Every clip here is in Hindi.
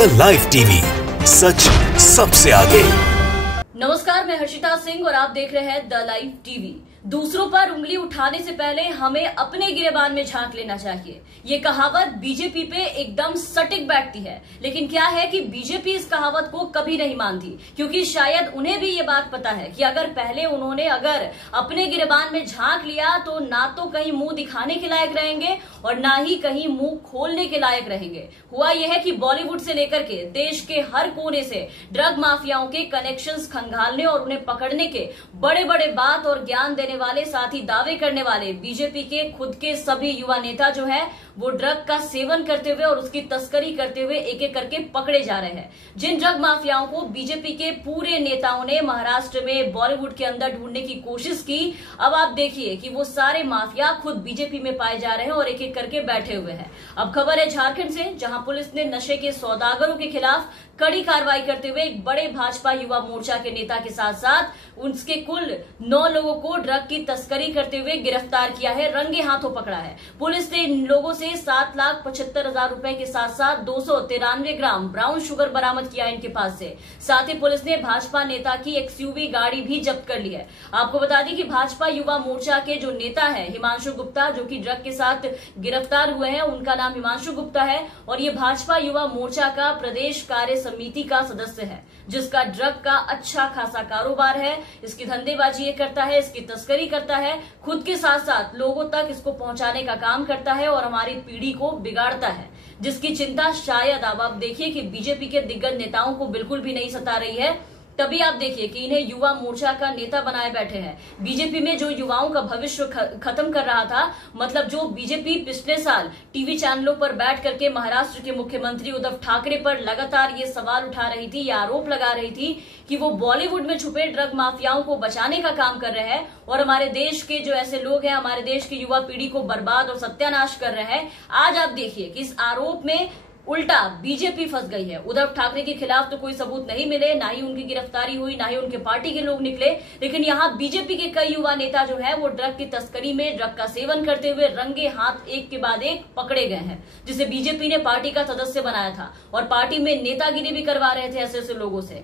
द लाइव टीवी, सच सबसे आगे। नमस्कार, मैं हर्षिता सिंह और आप देख रहे हैं द लाइव टीवी। दूसरों पर उंगली उठाने से पहले हमें अपने गिरेबान में झांक लेना चाहिए। ये कहावत बीजेपी पे एकदम सटीक बैठती है, लेकिन क्या है कि बीजेपी इस कहावत को कभी नहीं मानती, क्योंकि शायद उन्हें भी ये बात पता है कि अगर पहले उन्होंने अपने गिरेबान में झांक लिया तो ना तो कहीं मुंह दिखाने के लायक रहेंगे और ना ही कहीं मुंह खोलने के लायक रहेंगे। हुआ यह है कि बॉलीवुड से लेकर के देश के हर कोने से ड्रग माफियाओं के कनेक्शंस खंगालने और उन्हें पकड़ने के बड़े बड़े बात और ज्ञान देने वाले, साथ ही दावे करने वाले बीजेपी के खुद के सभी युवा नेता जो है वो ड्रग का सेवन करते हुए और उसकी तस्करी करते हुए एक एक करके पकड़े जा रहे हैं। जिन ड्रग माफियाओं को बीजेपी के पूरे नेताओं ने महाराष्ट्र में बॉलीवुड के अंदर ढूंढने की कोशिश की, अब आप देखिए कि वो सारे माफिया खुद बीजेपी में पाए जा रहे हैं और एक एक करके बैठे हुए हैं। अब खबर है झारखंड से, जहां पुलिस ने नशे के सौदागरों के खिलाफ कड़ी कार्रवाई करते हुए एक बड़े भाजपा युवा मोर्चा के नेता के साथ साथ उसके कुल 9 लोगों को ड्रग की तस्करी करते हुए गिरफ्तार किया है, रंगे हाथों पकड़ा है। पुलिस ने इन लोगों से 7,75,000 रुपए के साथ साथ 293 ग्राम ब्राउन शुगर बरामद किया इनके पास से। साथ ही पुलिस ने भाजपा नेता की एक्सयूवी गाड़ी भी जब्त कर ली है। आपको बता दें कि भाजपा युवा मोर्चा के जो नेता है हिमांशु गुप्ता, जो कि ड्रग के साथ गिरफ्तार हुए हैं, उनका नाम हिमांशु गुप्ता है और ये भाजपा युवा मोर्चा का प्रदेश कार्य समिति का सदस्य है, जिसका ड्रग का अच्छा खासा कारोबार है। इसकी धंधेबाजी ये करता है, इसकी तस्करी करता है, खुद के साथ साथ लोगों तक इसको पहुंचाने का काम करता है और हमारी पीढ़ी को बिगाड़ता है, जिसकी चिंता शायद अब आप देखिए कि बीजेपी के दिग्गज नेताओं को बिल्कुल भी नहीं सता रही है। तभी आप देखिए कि इन्हें युवा मोर्चा का नेता बनाए बैठे हैं। बीजेपी में जो युवाओं का भविष्य खत्म कर रहा था, मतलब जो बीजेपी पिछले साल टीवी चैनलों पर बैठ करके महाराष्ट्र के मुख्यमंत्री उद्धव ठाकरे पर लगातार ये सवाल उठा रही थी, ये आरोप लगा रही थी कि वो बॉलीवुड में छुपे ड्रग माफियाओं को बचाने का काम कर रहे हैं और हमारे देश के जो ऐसे लोग हैं, हमारे देश की युवा पीढ़ी को बर्बाद और सत्यानाश कर रहे हैं। आज आप देखिए कि इस आरोप में उल्टा बीजेपी फंस गई है। उद्धव ठाकरे के खिलाफ तो कोई सबूत नहीं मिले, ना ही उनकी गिरफ्तारी हुई, ना ही उनके पार्टी के लोग निकले, लेकिन यहाँ बीजेपी के कई युवा नेता जो है वो ड्रग की तस्करी में, ड्रग का सेवन करते हुए रंगे हाथ एक के बाद एक पकड़े गए हैं, जिसे बीजेपी ने पार्टी का सदस्य बनाया था और पार्टी में नेतागिरी भी करवा रहे थे ऐसे ऐसे लोगों से।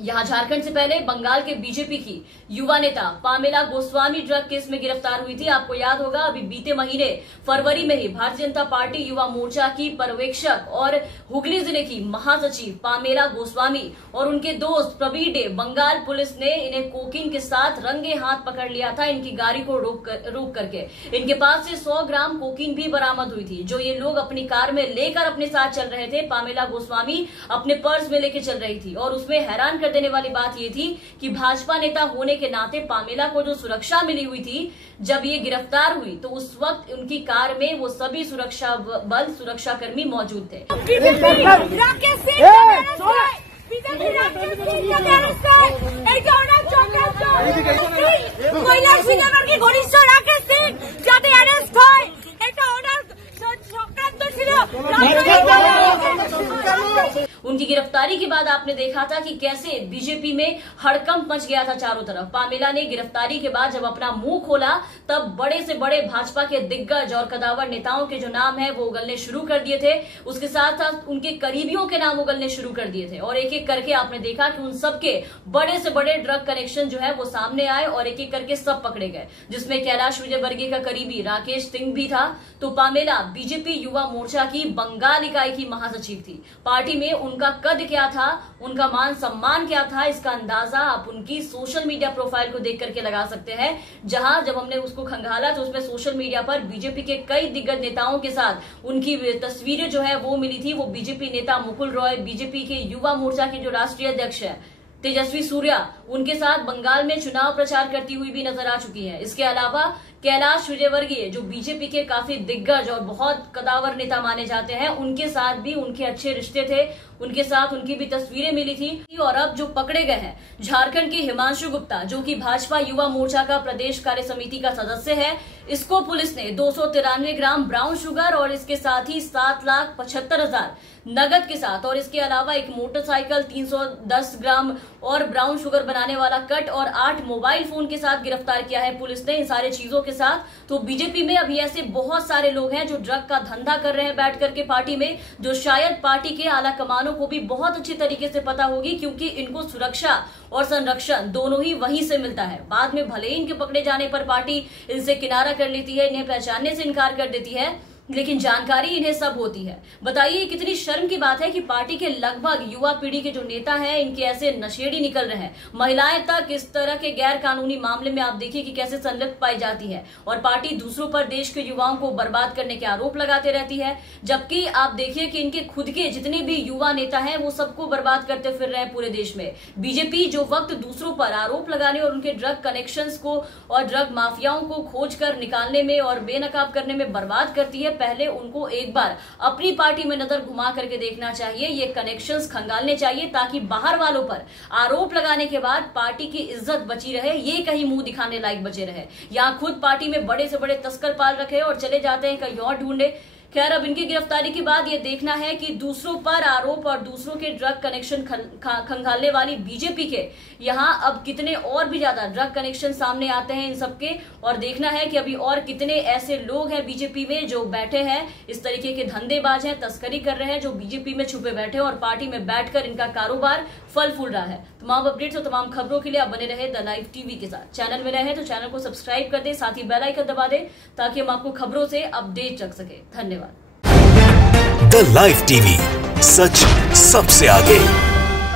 यहाँ झारखंड से पहले बंगाल के बीजेपी की युवा नेता पामेला गोस्वामी ड्रग केस में गिरफ्तार हुई थी। आपको याद होगा, अभी बीते महीने फरवरी में ही भारतीय जनता पार्टी युवा मोर्चा की पर्यवेक्षक और हुगली जिले की महासचिव पामेला गोस्वामी और उनके दोस्त प्रवीण डे, बंगाल पुलिस ने इन्हें कोकीन के साथ रंगे हाथ पकड़ लिया था। इनकी गाड़ी को रोक करके इनके पास से 100 ग्राम कोकीन भी बरामद हुई थी, जो ये लोग अपनी कार में लेकर अपने साथ चल रहे थे। पामेला गोस्वामी अपने पर्स में लेकर चल रही थी और उसमें हैरान देने वाली बात यह थी कि भाजपा नेता होने के नाते पामेला को जो सुरक्षा मिली हुई थी जब ये गिरफ्तार हुई, तो उस वक्त उनकी कार में वो सभी सुरक्षा बल, सुरक्षाकर्मी मौजूद थे। उनकी गिरफ्तारी के बाद आपने देखा था कि कैसे बीजेपी में हड़कंप मच गया था चारों तरफ। पामेला ने गिरफ्तारी के बाद जब अपना मुंह खोला, तब बड़े से बड़े भाजपा के दिग्गज और कदावर नेताओं के जो नाम है वो उगलने शुरू कर दिए थे। उसके साथ साथ उनके करीबियों के नाम उगलने शुरू कर दिए थे और एक एक करके आपने देखा कि उन सबके बड़े से बड़े ड्रग कनेक्शन जो है वो सामने आए और एक एक करके सब पकड़े गए, जिसमें कैलाश विजयवर्गीय का करीबी राकेश सिंह भी था। तो पामेला बीजेपी युवा मोर्चा की बंगाल इकाई की महासचिव थी। पार्टी में उनका कद क्या था, उनका मान सम्मान क्या था, इसका अंदाजा आप उनकी सोशल मीडिया प्रोफाइल को देख करके लगा सकते हैं। जहां जब हमने उसको खंगाला तो उसमें सोशल मीडिया पर बीजेपी के कई दिग्गज नेताओं के साथ उनकी तस्वीरें जो है वो मिली थी। वो बीजेपी नेता मुकुल रॉय, बीजेपी के युवा मोर्चा के जो राष्ट्रीय अध्यक्ष है तेजस्वी सूर्या, उनके साथ बंगाल में चुनाव प्रचार करती हुई भी नजर आ चुकी है। इसके अलावा कैलाश विजयवर्गीय, जो बीजेपी के काफी दिग्गज और बहुत कदावर नेता माने जाते हैं, उनके साथ भी उनके अच्छे रिश्ते थे, उनके साथ उनकी भी तस्वीरें मिली थी। और अब जो पकड़े गए हैं झारखंड के हिमांशु गुप्ता, जो कि भाजपा युवा मोर्चा का प्रदेश कार्य समिति का सदस्य है, इसको पुलिस ने 293 ग्राम ब्राउन शुगर और इसके साथ ही 7,75,000 नगद के साथ और इसके अलावा एक मोटरसाइकिल, 310 ग्राम और ब्राउन शुगर बनाने वाला कट और 8 मोबाइल फोन के साथ गिरफ्तार किया है पुलिस ने इन सारे चीजों के साथ। तो बीजेपी में अभी ऐसे बहुत सारे लोग हैं जो ड्रग का धंधा कर रहे हैं बैठ करके पार्टी में, जो शायद पार्टी के आला कमानों को भी बहुत अच्छी तरीके से पता होगी, क्योंकि इनको सुरक्षा और संरक्षण दोनों ही वहीं से मिलता है। बाद में भले ही इनके पकड़े जाने पर पार्टी इनसे किनारा कर लेती है, इन्हें पहचानने से इनकार कर देती है, लेकिन जानकारी इन्हें सब होती है। बताइए कितनी शर्म की बात है कि पार्टी के लगभग युवा पीढ़ी के जो नेता हैं इनके ऐसे नशेड़ी निकल रहे हैं। महिलाएं तक इस तरह के गैर कानूनी मामले में आप देखिए कि कैसे संलिप्त पाई जाती है और पार्टी दूसरों पर देश के युवाओं को बर्बाद करने के आरोप लगाते रहती है, जबकि आप देखिए कि इनके खुद के जितने भी युवा नेता हैं वो सबको बर्बाद करते फिर रहे हैं पूरे देश में। बीजेपी जो वक्त दूसरों पर आरोप लगाने और उनके ड्रग कनेक्शंस को और ड्रग माफियाओं को खोज कर निकालने में और बेनकाब करने में बर्बाद करती है, पहले उनको एक बार अपनी पार्टी में नजर घुमा करके देखना चाहिए, ये कनेक्शंस खंगालने चाहिए, ताकि बाहर वालों पर आरोप लगाने के बाद पार्टी की इज्जत बची रहे, ये कहीं मुंह दिखाने लायक बचे रहे। यहाँ खुद पार्टी में बड़े से बड़े तस्कर पाल रखे और चले जाते हैं कहीं और ढूंढे। खैर, अब इनकी गिरफ्तारी के बाद ये देखना है कि दूसरों पर आरोप और दूसरों के ड्रग कनेक्शन खंगालने वाली बीजेपी के यहाँ अब कितने और भी ज्यादा ड्रग कनेक्शन सामने आते हैं इन सबके, और देखना है कि अभी और कितने ऐसे लोग हैं बीजेपी में जो बैठे हैं इस तरीके के धंधेबाज हैं, तस्करी कर रहे हैं, जो बीजेपी में छुपे बैठे हैं और पार्टी में बैठकर इनका कारोबार फल फूल रहा है। तमाम अपडेट्स और तमाम खबरों के लिए आप बने रहे द लाइव टीवी के साथ। चैनल में रहे तो चैनल को सब्सक्राइब कर दे, साथ ही बेल आइकन दबा दे ताकि हम आपको खबरों से अपडेट रख सके। धन्यवाद। द लाइव टीवी, सच सबसे आगे।